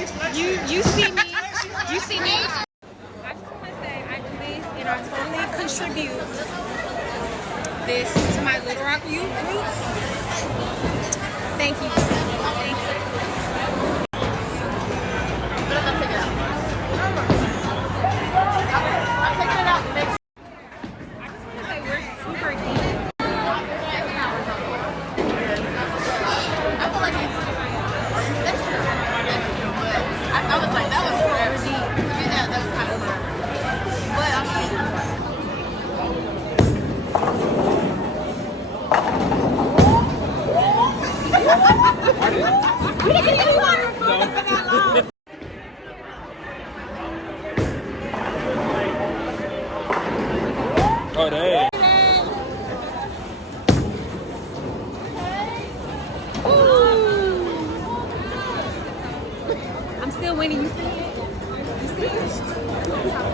You see me. You see me. I just want to say I do this and I totally contribute this to my Little Rock youth roots. Thank you. Thank you. Oh, dang. I'm still winning. You see it? You see it?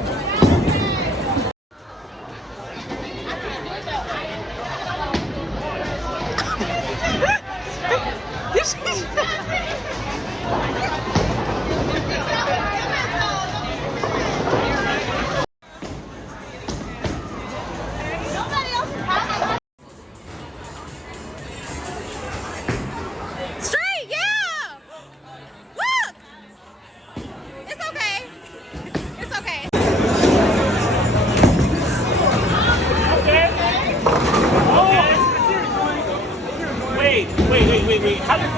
Wait. How did you...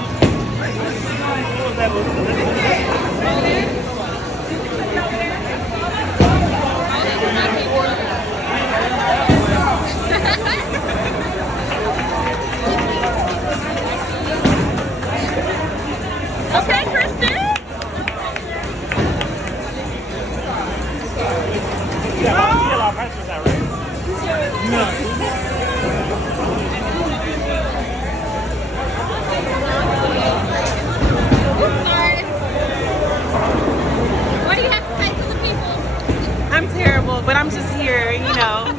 What was that movie? Okay, Kristen. Yeah, a lot of practice with that, right? No. Sorry. What do you have to say to the people? I'm terrible, but I'm just here, you know.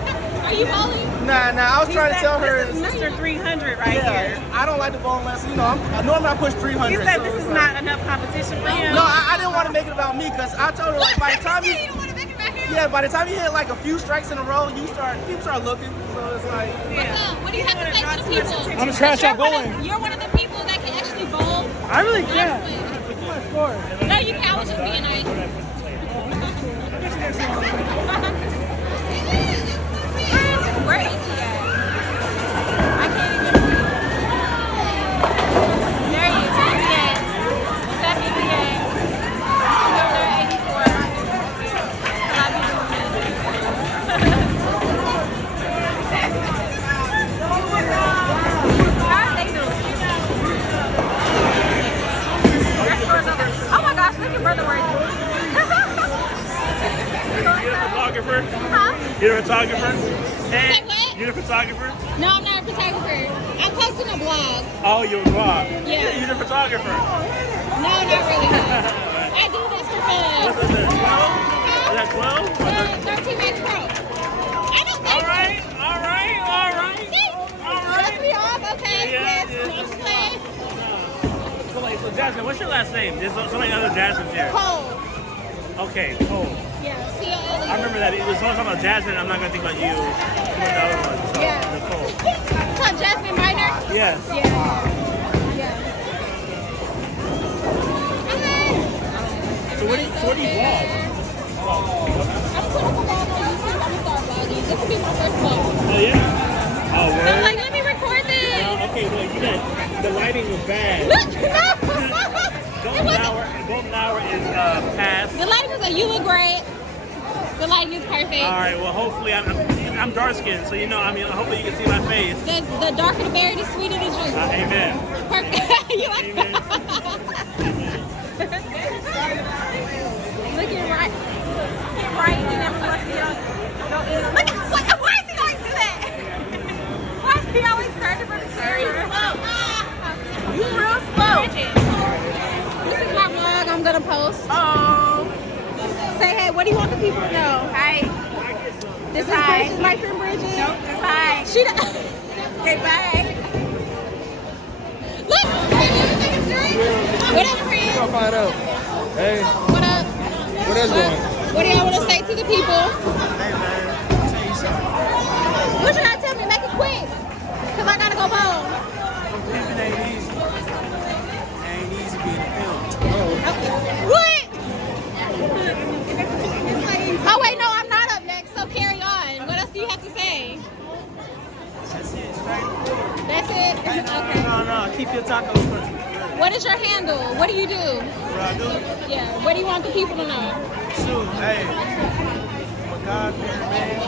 Are you bowling? Nah, I was trying to tell her. This is Mr. 300 right here. I don't like to bowl unless, you know, normally I push 300. He said so this it's is like, not enough competition for him. No, I didn't want to make it about me because I told her, like, by the time you don't want to make it about him? yeah, by the time you hit like a few strikes in a row, people start looking. So it's like, What's up? What do you have to say to the people? I'm trash at bowling. You're one of the people that can actually bowl. I really can't. No, you can. I was just being nice. Where is he at? I can't even see. There he is. Where's he at? Step is he at? Still there, 84. I be doing this. How are they doing? Oh my gosh, look at Brother working. You're a photographer? Huh? You're a photographer? Hey, Say what? you're a photographer? No, I'm not a photographer. I'm posting a blog. Oh, you're a vlog. Yeah. You're a photographer. No, not really. I do this for fun. What's that? 12? Is that 12? 13 Max Pro. I don't think All right. Just be off, okay? Yeah, Yes. yeah. Just play. So Jasmine, what's your last name? There's so many other Jasmines here. Cole. Okay, Cole. Yeah, C-O-L-E. I remember that. It was someone talking about Jasmine. I'm not going to think about you. I'm the other one. So, Yeah. Nicole. Called Jasmine Minor? Yes. Yeah. So what do you vlog? I'm putting up a vlog on YouTube. I'm going to start vlogging. This will be my first vlog. Oh, yeah? Oh, So, word? like, let me record this. Okay, well, you got, the lighting was bad. Golden hour is past. The lighting was like, you look great. The lighting is perfect. All right, well, hopefully, I'm dark skinned, so you know, I mean, hopefully you can see my face. The darker the berry, the sweeter the drink. Amen. Perfect. You like Amen. Looking right. Looking right. He never wants to get on. Look at why is he always do that? Why is he always turning from the camera? You real slow. This is my vlog I'm gonna post. Oh. Say hey, what do you want the people to know? Hi. This is Bridget, my friend Bridget. Nope, that's hi. She okay, bye. Look! What up, friend? gonna find out. Hey, What up? what else going? What do y'all want to say to the people? Hey man, I'll tell you something. What you gotta tell me? Make it quick. Cause I gotta go home. Pimping ain't easy. Ain't easy being a pimp. What? Oh wait, no, I'm not up next. So carry on. What else do you have to say? That's it, straight. That's it. Okay. No, keep your tacos country. What is your handle? What do you do? What I do? Yeah. What do you want the people to know? Shoot, hey. I'm a God-fearing man.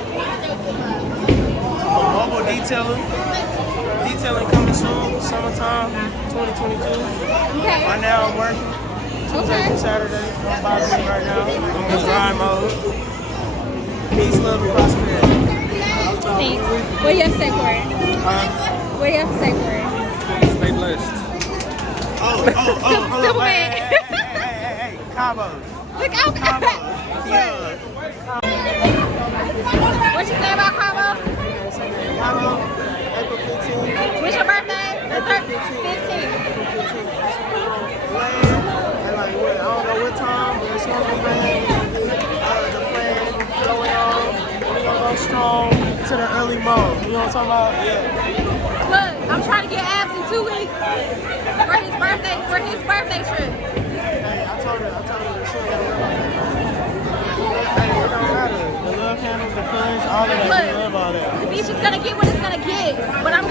I'm a mobile detailer. Detailing coming soon, summertime 2022. Okay. Right now I'm working. Tuesday through Saturday. I'm bothering right now. I'm in grind mode. Peace, love, and prosperity. Thanks. What do you have to say for it? What do you have to say for it? Stay blessed. Hold on. Hey. Cabo. Look out. Cabo. Yeah. What you say about Cabo? Cabo. April 15th. What's your birthday? April 15th. 15th. And like, what, I don't know what time, but as soon as we land, the plan going on, we're gonna go strong to the early mode. You know what I'm talking about? Yeah. Look, I'm trying to get abs in 2 weeks for his birthday trip. Hey, I told her that shit got real. Hey, it don't matter. The love handles, the punch, all of that. Look, we love all that. the beach is gonna get what it's gonna get, but I'm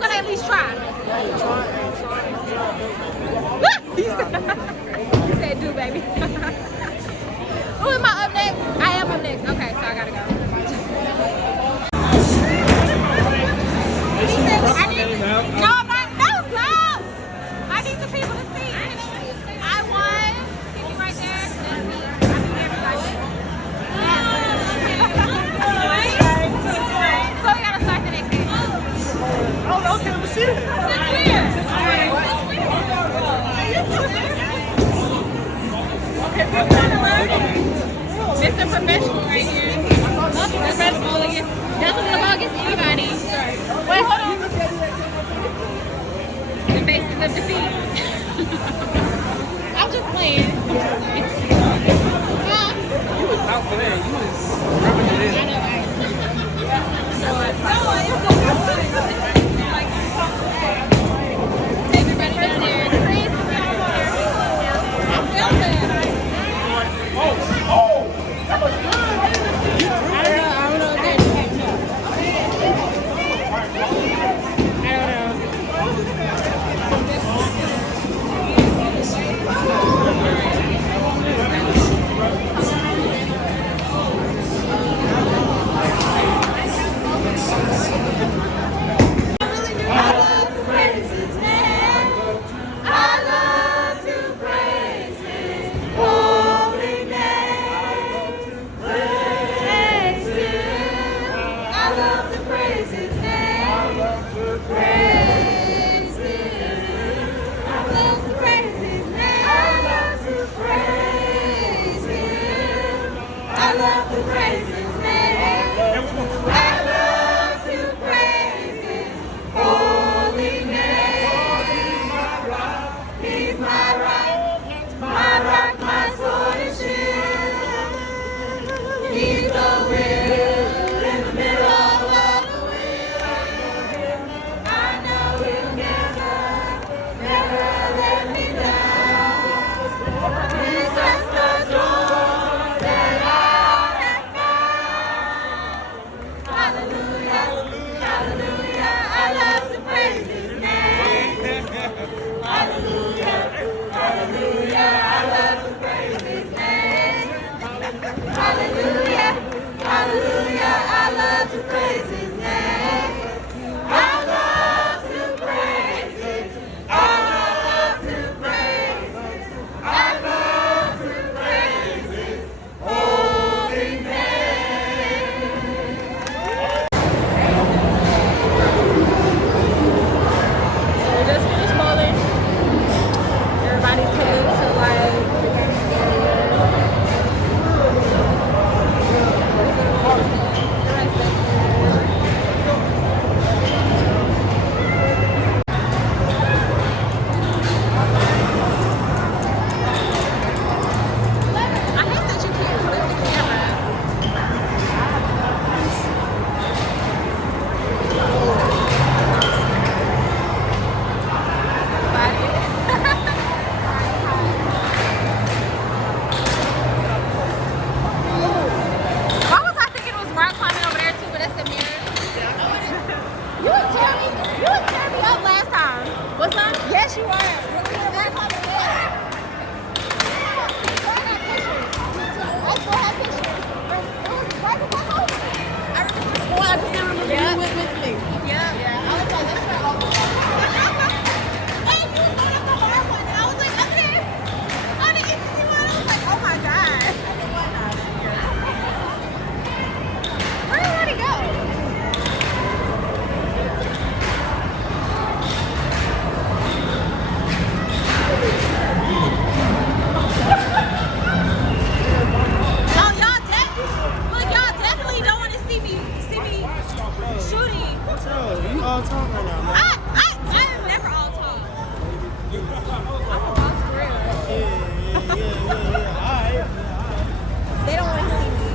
gonna at least try. Hey, try. He said, "Do baby." Who am I up next? I am up next. Okay, so I gotta go. No, I'm not. That was loud. I need the people to see. I won. See me right there. That's me. I need everybody. So we gotta start the next game. Oh, okay, let me see that. That's weird. Mr. Professional right here. Nothing professional against. Doesn't look against anybody. Wait, hold on. The faces of defeat. I'm just playing. You was not playing. You was rubbing it in. I know, right? Everybody down there. Chris. I'm filming. That was good. I don't know if they're catching up. I don't know. They don't want to see me.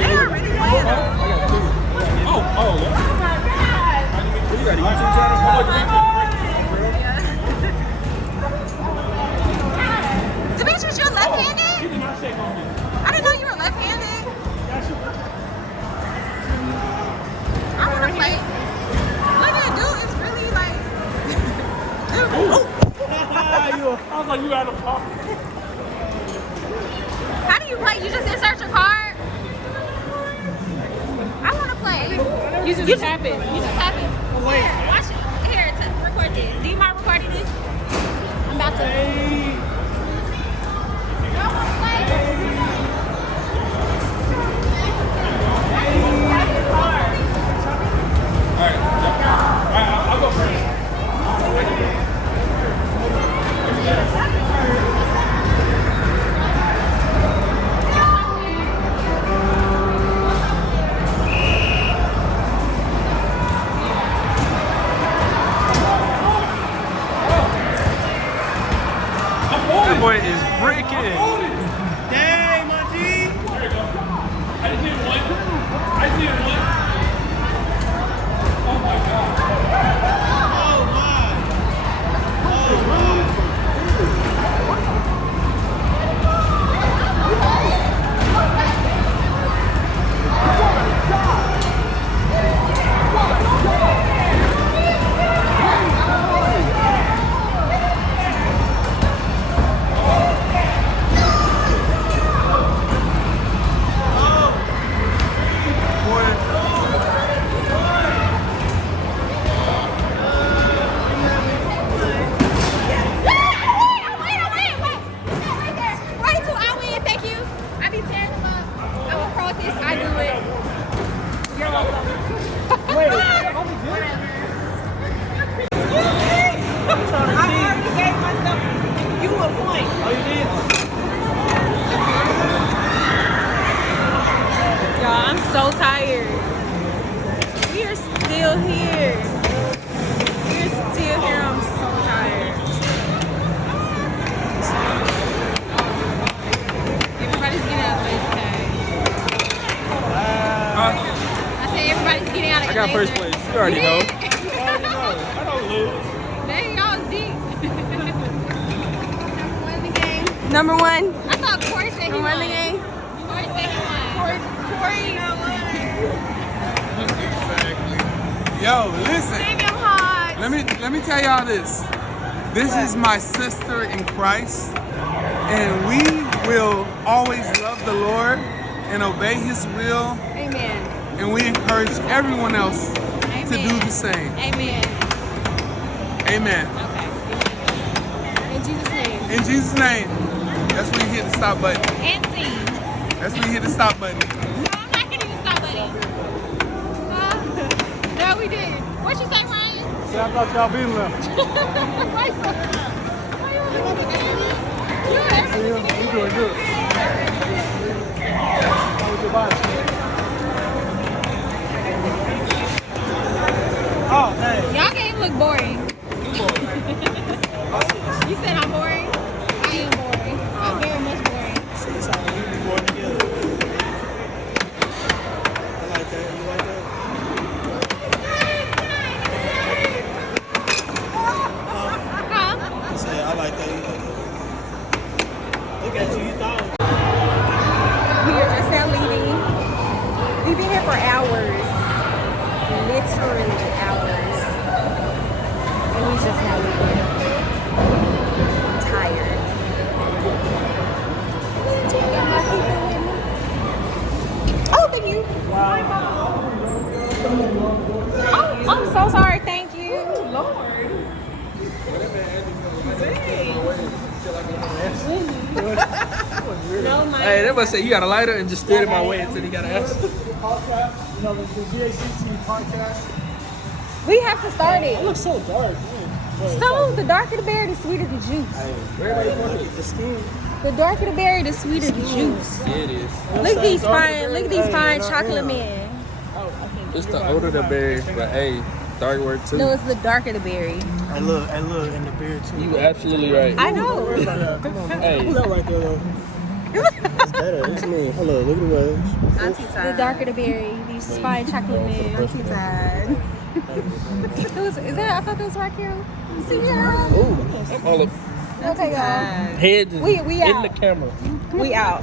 They are really playing though. Oh, yeah. Oh my God. You got a YouTube channel? Demetrius, you're left-handed? You did not shake on me. I didn't know you were left-handed. I want to play. Look at dude, it's really like. Dude. I was like, you got a pop. How do you play? You just insert your card? I want to play. You just tap it. You just tap it. Wait. Here, watch it. Here, record this. Do you mind recording this? I'm about to. Y'all want to play? I'll go first. That boy is breaking. Dang, my G. There you go. I just need one. Oh my God. Y'all, I'm so tired. We are still here. We're still here. I'm so tired. Everybody's getting out of the laser tag. I said everybody's getting out of the I got laser. first place. You already know. I don't lose. Dang, y'all was deep. Number one. I thought Corey said he Number won. one in the game. Corey said he won. Corey, you know what? Yo, listen. Give him hot. Let me tell y'all this. This is my sister in Christ, and we will always love the Lord and obey His will, Amen. and we encourage everyone else to do the same. Amen. Amen. Okay. In Jesus' name. In Jesus' name. That's when you hit the stop button. And sing. That's when you hit the stop button. No, I'm not hitting the stop button. No, we did. What you say, Ryan? See, I thought y'all been left. Why you want to go to You doing good. How was your body? Oh, dang. Y'all game look boring. You said I'm boring? I am boring. I'm very much boring. See, it's how we be going together. I like that. You like that? Huh? I said, I like that. You like that? Look at you. You thought. We are just now leaving. We've been here for hours. Literally hours. And we just now leaving. Tired. Oh, thank you. Oh, I'm so sorry. Thank you. Lord. No, my. Hey, that must say you got a lighter and just stood in my way until he got an ass. Podcast, you know, the GACC podcast. We have to start It it. looks so dark, man. So, the darker the berry, the sweeter the juice. Everybody wants to get the skin. The darker the berry, the sweeter the juice. Yeah, it is. Look at these fine chocolate men. It's the older the berry, but hey, dark word too. No, it's the darker the berry. Hey, look, and the beard too. You absolutely right. I know. Come on, man. Hey. Pull that right there, though. It's better. It's me. Hold on, look at the wedge. Auntie The time. darker the berry, these fine chocolate men. Auntie time. Is that? I thought that was right here. See y'all. Ooh, I'm all up. Okay, y'all. Heads We in out. the camera. We out.